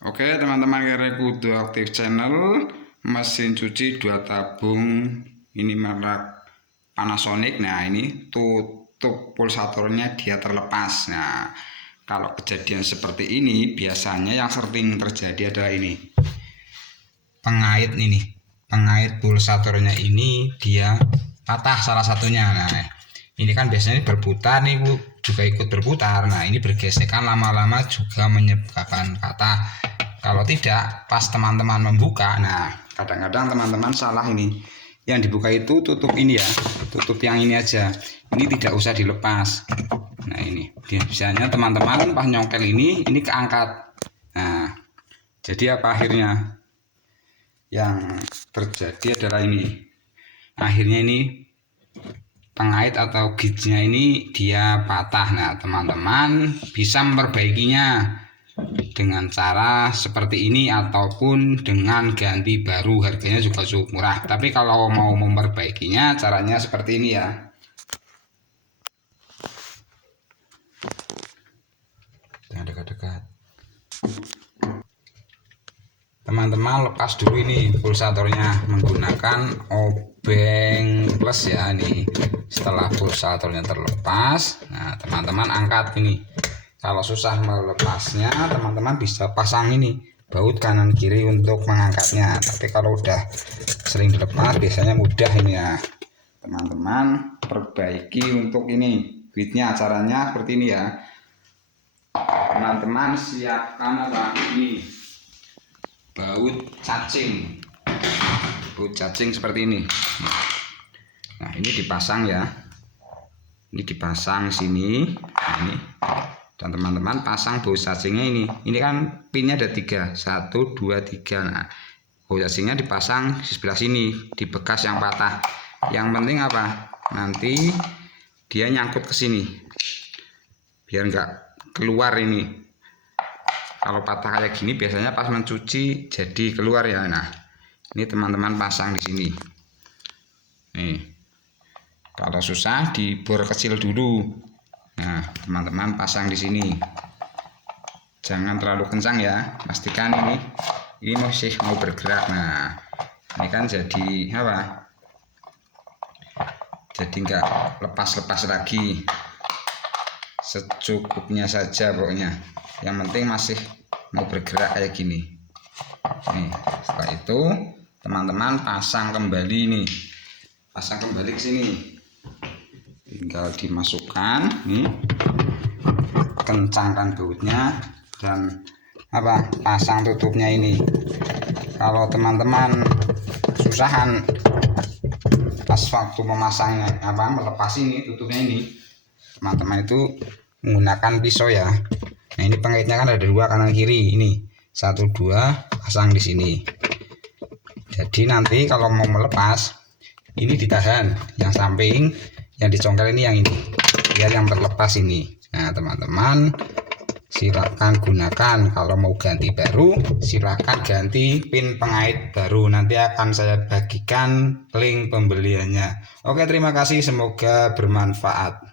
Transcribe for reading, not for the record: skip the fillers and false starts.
Oke teman-teman, kira kudu aktif channel mesin cuci 2 tabung ini merek Panasonic. Nah ini tutup pulsatornya dia terlepas. Nah kalau kejadian seperti ini biasanya yang sering terjadi adalah ini, pengait pulsatornya ini dia patah salah satunya. Nah ini kan biasanya berputar nih Bu, juga ikut berputar. Nah ini bergesekan lama-lama juga menyebabkan patah. Kalau tidak pas teman-teman membuka, nah kadang-kadang teman-teman salah ini, yang dibuka itu tutup ini ya, tutup yang ini aja, ini tidak usah dilepas. Nah ini biasanya teman-teman pas nyongkel ini keangkat. Nah jadi apa akhirnya yang terjadi adalah ini, akhirnya ini pengait atau gauge-nya ini dia patah. Nah teman-teman bisa memperbaikinya dengan cara seperti ini ataupun dengan ganti baru, harganya juga cukup murah. Tapi kalau mau memperbaikinya caranya seperti ini ya. Jangan dekat-dekat. Teman-teman lepas dulu ini pulsatornya menggunakan obeng plus ya. Ini setelah pulsatornya terlepas, nah teman-teman angkat ini. Kalau susah melepasnya, teman-teman bisa pasang ini baut kanan kiri untuk mengangkatnya. Tapi kalau udah sering dilepas biasanya mudah ini ya. Teman-teman perbaiki untuk ini bitnya, caranya seperti ini ya. Teman-teman siapkan apa ini, baut cacing seperti ini. Nah ini dipasang ya, ini dipasang sini. Nah, ini. Dan teman-teman pasang baut cacingnya ini kan pinnya ada 3, 1, 2, 3. Nah baut cacingnya dipasang di sebelah sini, di bekas yang patah. Yang penting apa, nanti dia nyangkut ke sini biar nggak keluar ini. Kalau patah kayak gini biasanya pas mencuci jadi keluar ya. Nah ini teman-teman pasang di sini nih. Kalau susah dibor kecil dulu. Nah, teman-teman pasang di sini. Jangan terlalu kencang ya. Pastikan ini masih mau bergerak. Nah, ini kan jadi apa? Jadi nggak lepas-lepas lagi. Secukupnya saja pokoknya. Yang penting masih mau bergerak kayak gini. Nih, setelah itu teman-teman pasang kembali nih. Pasang kembali ke sini. Tinggal dimasukkan nih, kencangkan bautnya dan apa, pasang tutupnya ini. Kalau teman-teman susahan pas waktu memasangnya apa, melepas ini tutupnya ini, teman-teman itu menggunakan pisau ya. Nah ini pengaitnya kan ada 2 kanan kiri, ini 1, 2 pasang di sini. Jadi nanti kalau mau melepas ini ditahan yang samping, yang dicongkel ini yang ini biar yang terlepas ini. Nah teman-teman silakan gunakan. Kalau mau ganti baru silakan ganti pin pengait baru, nanti akan saya bagikan link pembeliannya. Oke, terima kasih, semoga bermanfaat.